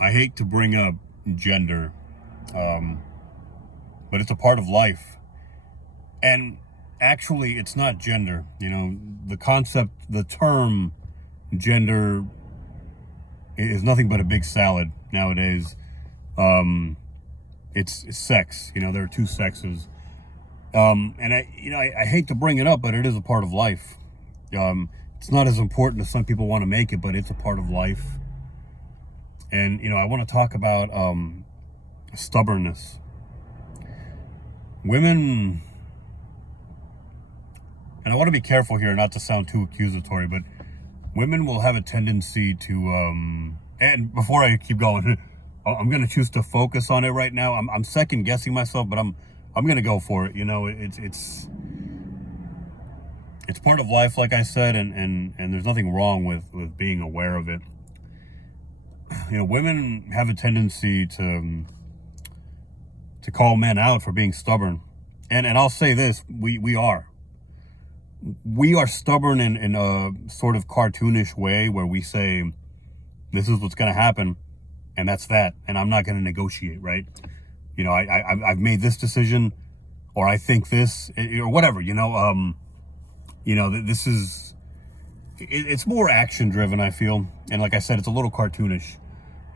I hate to bring up gender, um, but it's a part of life. And actually, it's not gender. The concept, the term gender is nothing but a big salad nowadays. Um, it's sex. There are two sexes. And I hate to bring it up, but it is a part of life. It's not as important as some people want to make it, but it's a part of life. And, I want to talk about stubbornness. Women, and I want to be careful here not to sound too accusatory, but women will have a tendency to, and before I keep going, I'm going to choose to focus on it right now. I'm second guessing myself, but I'm going to go for it. It's part of life, like I said, and there's nothing wrong with being aware of it. Women have a tendency to call men out for being stubborn. And I'll say this, we are. We are stubborn in a sort of cartoonish way where we say, this is what's going to happen, and that's that. And I'm not going to negotiate, right? I've made this decision, or I think this, or whatever, this is, it's more action driven, I feel. And like I said, it's a little cartoonish.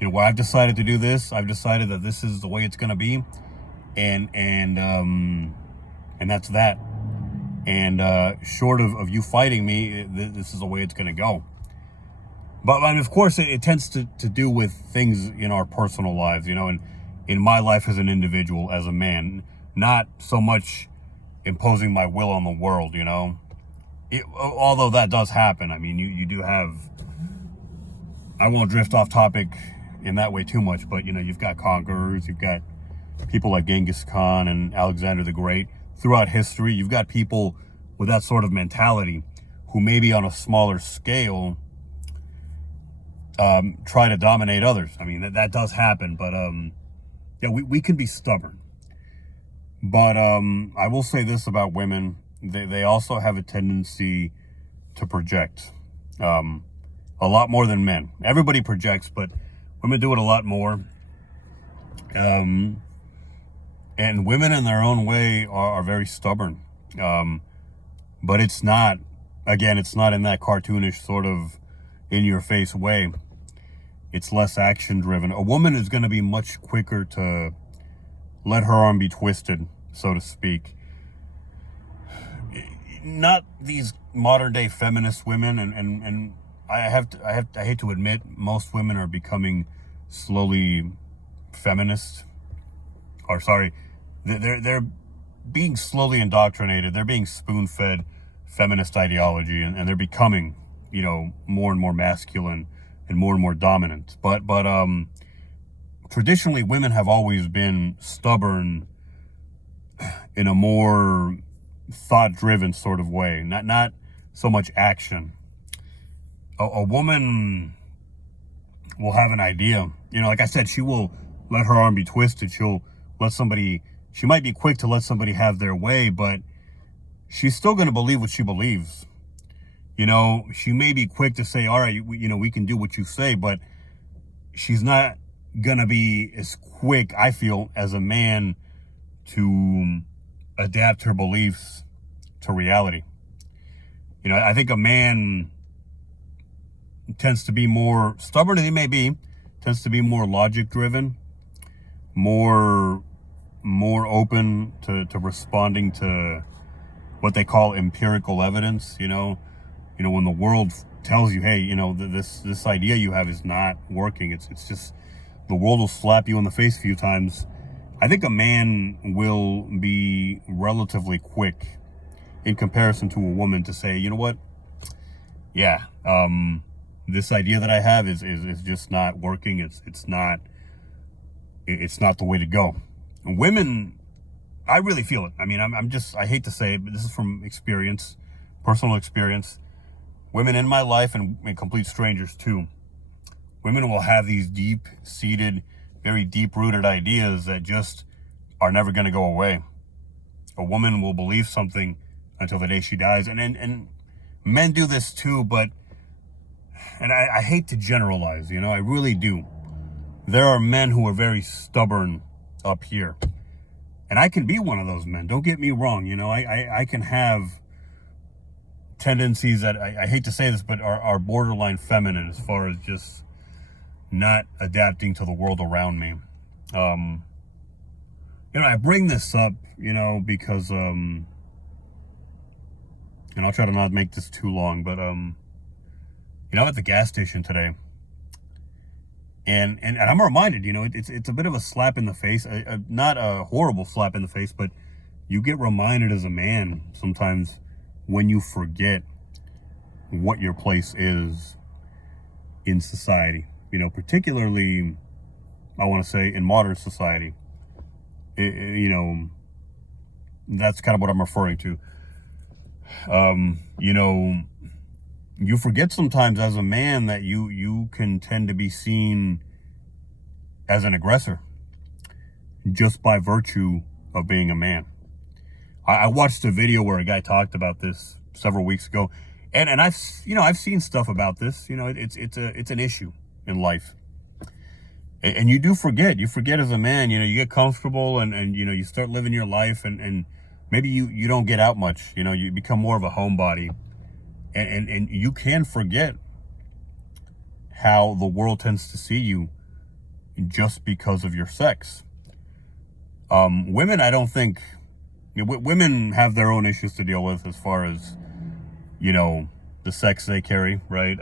Where I've decided to do this, I've decided that this is the way it's going to be. And that's that. And short of you fighting me, this is the way it's going to go. But of course, it tends to do with things in our personal lives, and in my life as an individual, as a man, not so much imposing my will on the world, although that does happen. I mean, you do have, I won't drift off topic in that way too much, but you've got conquerors, you've got people like Genghis Khan and Alexander the Great. Throughout history, you've got people with that sort of mentality who maybe on a smaller scale try to dominate others. I mean, that does happen, but yeah, we can be stubborn. But I will say this about women. They also have a tendency to project a lot more than men. Everybody projects, but women do it a lot more. And women in their own way are very stubborn. But it's not in that cartoonish sort of in your face way. It's less action driven. A woman is going to be much quicker to let her arm be twisted, so to speak. Not these modern day feminist women, and I hate to admit, most women are becoming slowly feminist. Or sorry, they're being slowly indoctrinated. They're being spoon-fed feminist ideology, and they're becoming, more and more masculine and more dominant. But traditionally, women have always been stubborn in a more thought-driven sort of way, not so much action. A woman will have an idea. Like I said, she will let her arm be twisted. She might be quick to let somebody have their way, but she's still going to believe what she believes. She may be quick to say, all right, we can do what you say, but she's not going to be as quick, I feel, as a man to adapt her beliefs to reality. I think a man tends to be more stubborn as he may be, tends to be more logic driven, more open to responding to what they call empirical evidence. When the world tells you, hey, this idea you have is not working, it's just the world will slap you in the face a few times. I think a man will be relatively quick in comparison to a woman to say, you know what? Yeah, this idea that I have is just not working. It's not the way to go. And women, I really feel it. I mean, I hate to say it, but this is from experience, personal experience. Women in my life and complete strangers too. Women will have these deep-seated, very deep-rooted ideas that just are never going to go away. A woman will believe something until the day she dies. And men do this too, but, and I hate to generalize, I really do. there are men who are very stubborn up here. And I can be one of those men. Don't get me wrong. You know, I can have tendencies that I hate to say this, but are borderline feminine as far as just not adapting to the world around me. You know, I bring this up, you know, because, and I'll try to not make this too long, but, you know, at the gas station today, and I'm reminded, you know, it's a bit of a slap in the face, not a horrible slap in the face, but you get reminded as a man sometimes when you forget what your place is in society, you know, particularly, I want to say, in modern society. You know, that's kind of what I'm referring to. You know, you forget sometimes as a man that you can tend to be seen as an aggressor just by virtue of being a man. I watched a video where a guy talked about this several weeks ago, and I've seen stuff about this. You know, it's an issue in life. And you do forget. You forget as a man, you know, you get comfortable and you know, you start living your life and maybe you don't get out much. You know, you become more of a homebody. And you can forget how the world tends to see you just because of your sex. Women, I don't think, you know, women have their own issues to deal with as far as, you know, the sex they carry, right?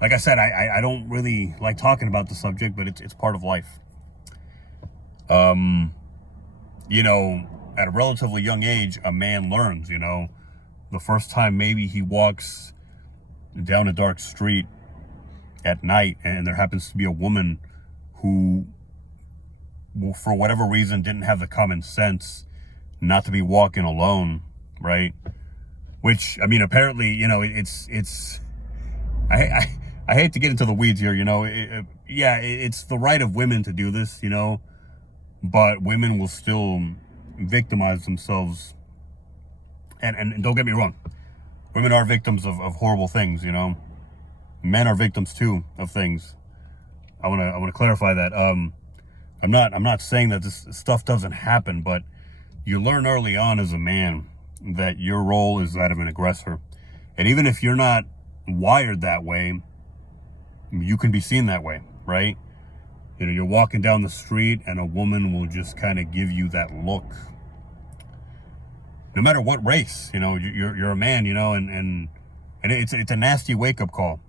Like I said, I don't really like talking about the subject, but it's part of life. You know, at a relatively young age, a man learns, you know, the first time maybe he walks down a dark street at night and there happens to be a woman who, for whatever reason, didn't have the common sense not to be walking alone, right? Which, I mean, apparently, you know, I hate to get into the weeds here, you know. It's the right of women to do this, you know, but women will still victimize themselves. And don't get me wrong, women are victims of horrible things, you know. Men are victims too of things. I want to clarify that. I'm not saying that this stuff doesn't happen, but you learn early on as a man that your role is that of an aggressor, and even if you're not wired that way, you can be seen that way, right? You know, you're walking down the street and a woman will just kind of give you that look. No matter what race, you know, you're a man, you know, and it's a nasty wake up call.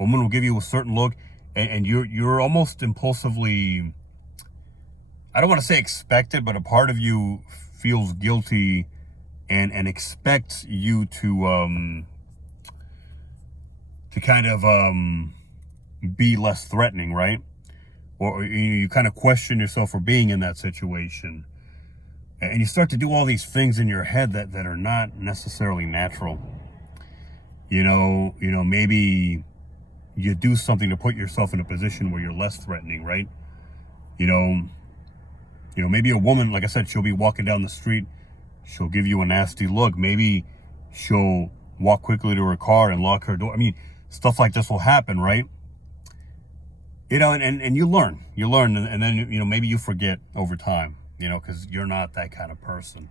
A woman will give you a certain look, and you're almost impulsively, I don't want to say expected, but a part of you feels guilty and expects you to kind of be less threatening, right? Or you kind of question yourself for being in that situation. And you start to do all these things in your head that are not necessarily natural. You know, maybe you do something to put yourself in a position where you're less threatening, right? You know, maybe a woman, like I said, she'll be walking down the street, she'll give you a nasty look. Maybe she'll walk quickly to her car and lock her door. I mean, stuff like this will happen, right? You know, and you learn, and then, you know, maybe you forget over time, you know, because you're not that kind of person.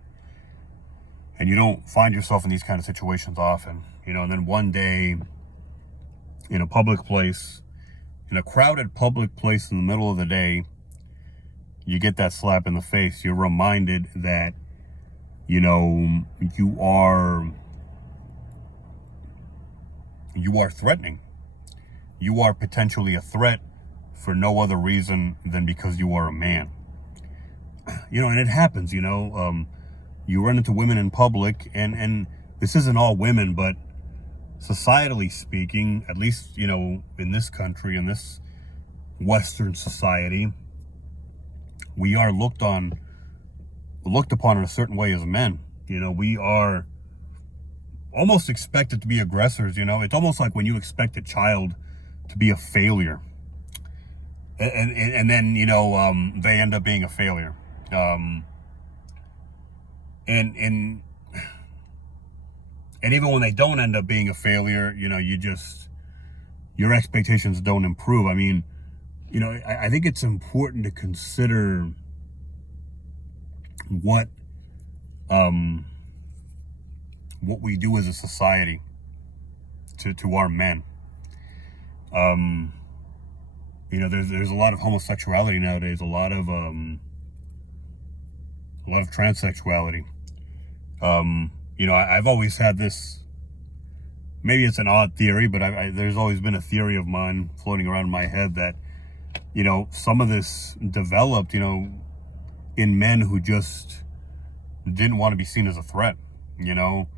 And you don't find yourself in these kind of situations often, you know, and then one day in a public place, in a crowded public place in the middle of the day, you get that slap in the face. You're reminded that, you know, you are threatening. You are potentially a threat for no other reason than because you are a man. You know, and it happens, you know, you run into women in public, and this isn't all women, but societally speaking, at least, you know, in this country, in this Western society, we are looked upon in a certain way as men. You know, we are almost expected to be aggressors. You know, it's almost like when you expect a child to be a failure, and then, you know, they end up being a failure. And even when they don't end up being a failure, you know, your expectations don't improve. I mean, I think it's important to consider what um, what we do as a society to our men. Um, there's a lot of homosexuality nowadays, a lot of transsexuality. I've always had this. Maybe it's an odd theory, but there's always been a theory of mine floating around in my head that some of this developed, in men who just didn't want to be seen as a threat. You know,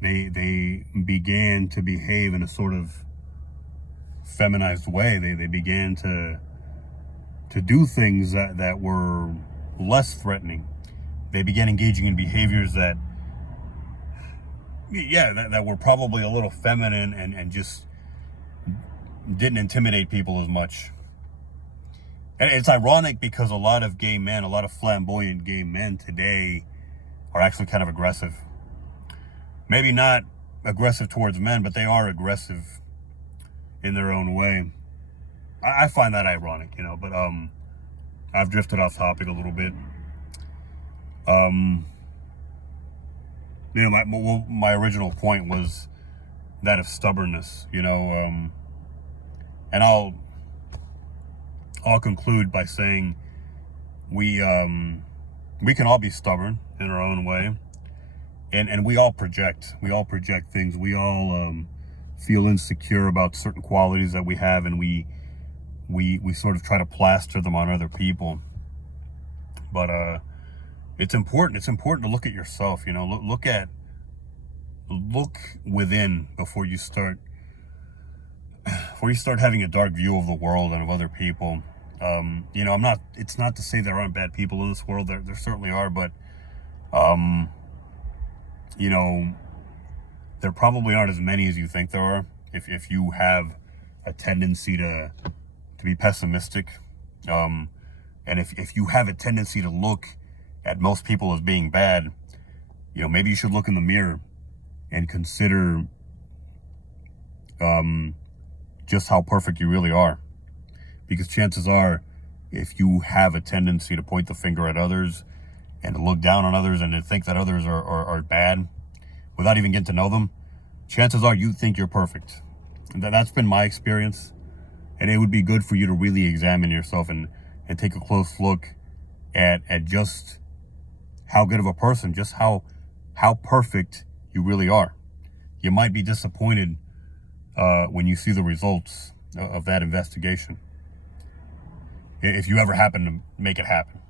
they began to behave in a sort of feminized way. They began to do things that were less threatening. They began engaging in behaviors that were probably a little feminine and just didn't intimidate people as much. And it's ironic because a lot of gay men, a lot of flamboyant gay men today are actually kind of aggressive. Maybe not aggressive towards men, but they are aggressive in their own way. I find that ironic, but I've drifted off topic a little bit. My original point was that of stubbornness, and I'll conclude by saying we can all be stubborn in our own way, and we all project things. We all feel insecure about certain qualities that we have, and we sort of try to plaster them on other people. But it's important to look at yourself. Look within before you start having a dark view of the world and of other people. It's not to say there aren't bad people in this world. There certainly are, but there probably aren't as many as you think there are. If you have a tendency to be pessimistic, and if you have a tendency to look at most people as being bad, maybe you should look in the mirror and consider just how perfect you really are. Because chances are, if you have a tendency to point the finger at others and to look down on others and to think that others are bad without even getting to know them, chances are you think you're perfect. And that's been my experience. And it would be good for you to really examine yourself and take a close look at just how good of a person, just how perfect you really are. You might be disappointed when you see the results of that investigation, if you ever happen to make it happen.